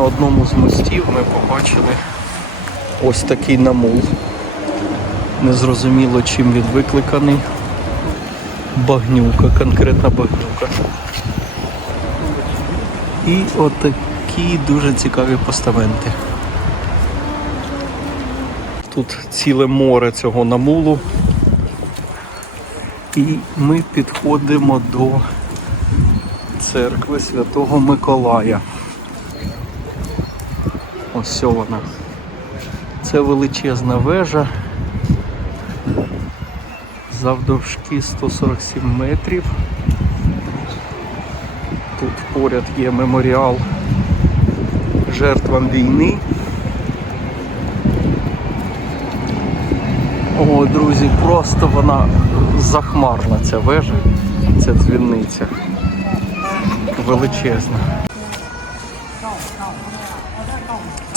на одному з мостів ми побачили ось такий намул. Незрозуміло чим він викликаний. Багнюка, конкретна багнюка. І отакі дуже цікаві постаменти. Тут ціле море цього намулу. І ми підходимо до церкви Святого Миколая. Ось вона. Це величезна вежа. Завдовжки 147 метрів. Тут поряд є меморіал жертвам війни. О, друзі, просто вона захмарна ця вежа, ця дзвіниця. Величезна.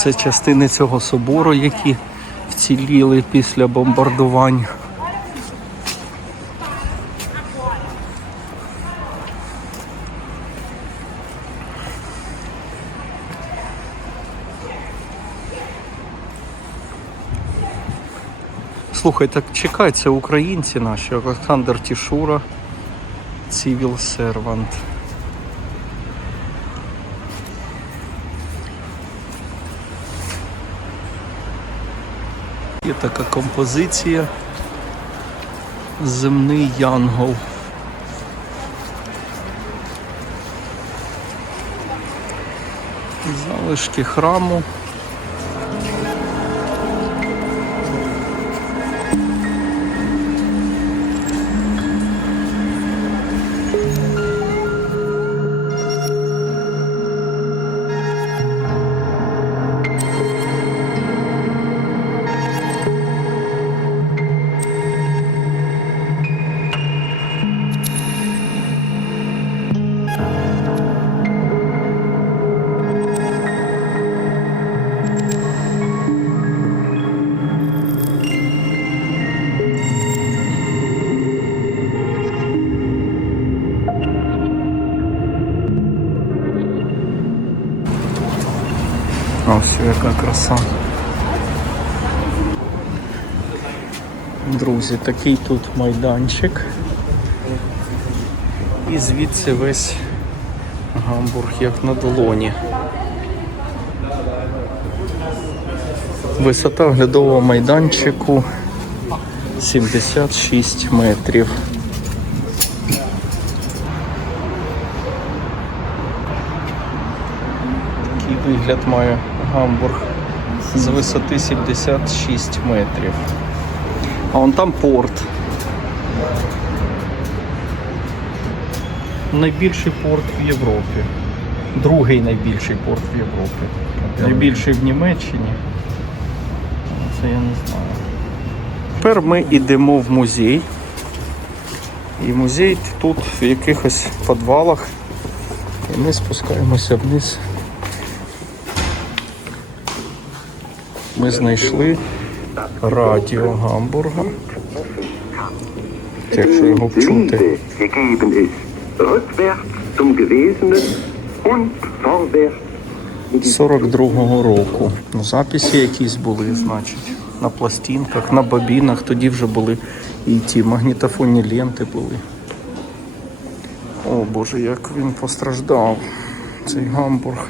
Це частини цього собору, які вціліли після бомбардувань. Слухай, так чекай, це українці наші. Олександр Тішура, Civil Servant. Є така композиція. Земний янгол. Залишки храму. Ось яка краса. Друзі, такий тут майданчик. І звідси весь Гамбург як на долоні. Висота оглядового майданчику 76 метрів. Такий вигляд має Гамбург з висоти 76 метрів. А вон там порт. Найбільший порт в Європі. Другий найбільший порт в Європі. Найбільший в Німеччині. Це я не знаю. Тепер ми йдемо в музей. І музей тут в якихось підвалах. І ми спускаємося вниз. Ми знайшли радіо Гамбурга. Якщо його und vorwärts 42-го року. Ну, записи якісь були, значить, на пластинках, на бобінах. Тоді вже були і ті магнітофонні ленти були. О Боже, як він постраждав, цей гамбург.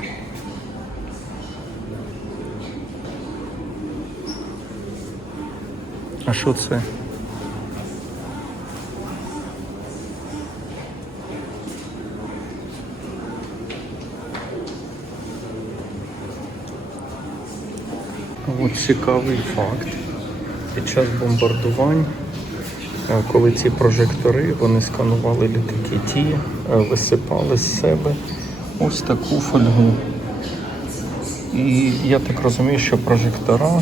А що це? От цікавий факт. Під час бомбардувань, е, коли ці прожектори вони сканували літаки, ті е, висипали з себе ось таку фольгу. І я так розумію, що прожектора,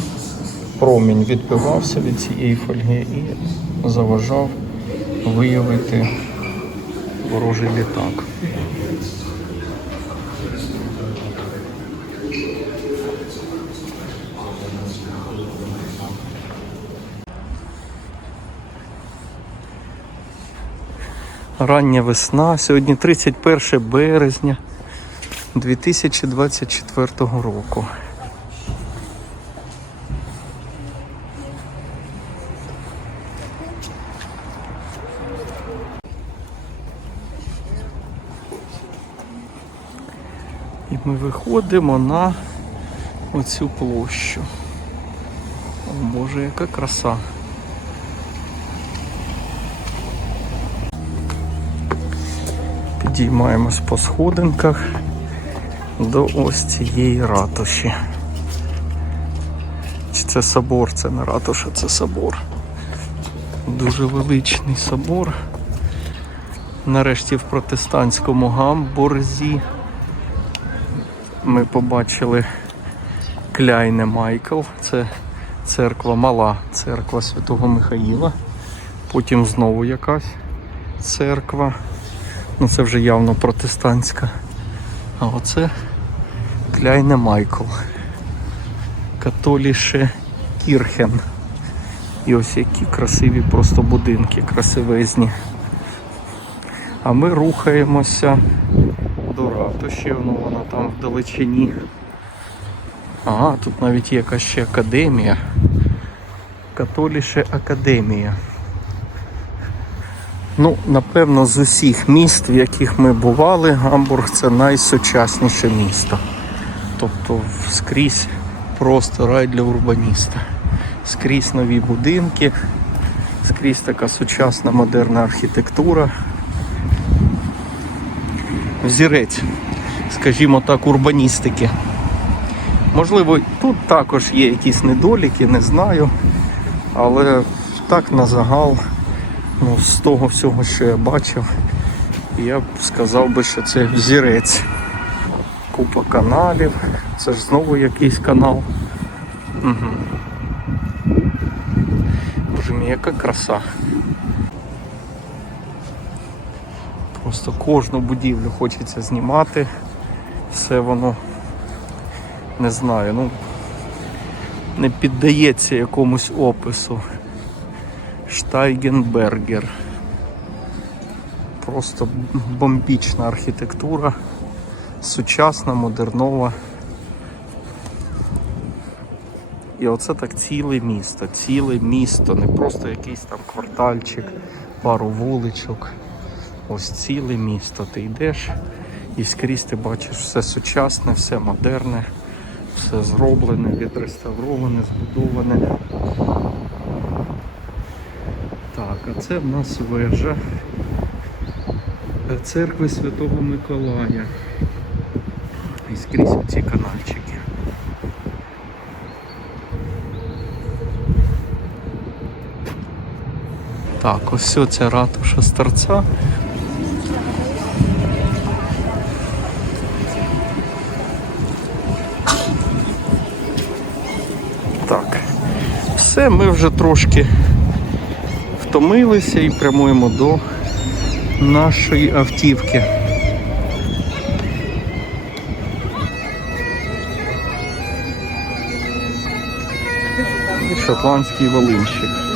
промінь відбивався від цієї фольги і заважав виявити ворожий літак. Рання весна, сьогодні 31 березня. 2024 року. І ми виходимо на оцю площу. О Боже, яка краса. Підіймаємось по сходинках до ось цієї ратуші. Чи це собор, це не ратуша, це собор. Дуже величний собор. Нарешті в протестантському гамбурзі ми побачили Кляйне Майкл. Це церква, мала церква Святого Михаїла. Потім знову якась церква. Ну це вже явно протестантська. А оце Кляйне Майкл. Католіше Кірхен. І ось які красиві просто будинки, красивезні. А ми рухаємося до ратуші, ну вона там в далечині. Ага, тут навіть є якась ще академія. Католіше академія. Ну, напевно, з усіх міст, в яких ми бували, Гамбург це найсучасніше місто. Тобто скрізь просто рай для урбаніста. Скрізь нові будинки, скрізь така сучасна модерна архітектура. Взірець, скажімо так, урбаністики. Можливо, тут також є якісь недоліки, не знаю. Але так на загал, ну, з того всього, що я бачив, я б сказав би, що це взірець. Купа каналів. Це ж знову якийсь канал. Угу. Боже мій, яка краса. Просто кожну будівлю хочеться знімати. Все воно не знаю, ну не піддається якомусь опису. Штайгенбергер. Просто бомбічна архітектура, сучасна, модернова. І оце так ціле місто, ціле місто, не просто якийсь там квартальчик, пару вуличок. Ось ціле місто. Ти йдеш і скрізь ти бачиш все сучасне, все модерне, все зроблене, відреставроване, збудоване. Так, а це в нас вежа церкви Святого Миколая. І скрізь оці канальчики. Так, ось ця ратуша старця. Все, ми вже трошки втомилися і прямуємо до нашої автівки. Шотландський волинщик.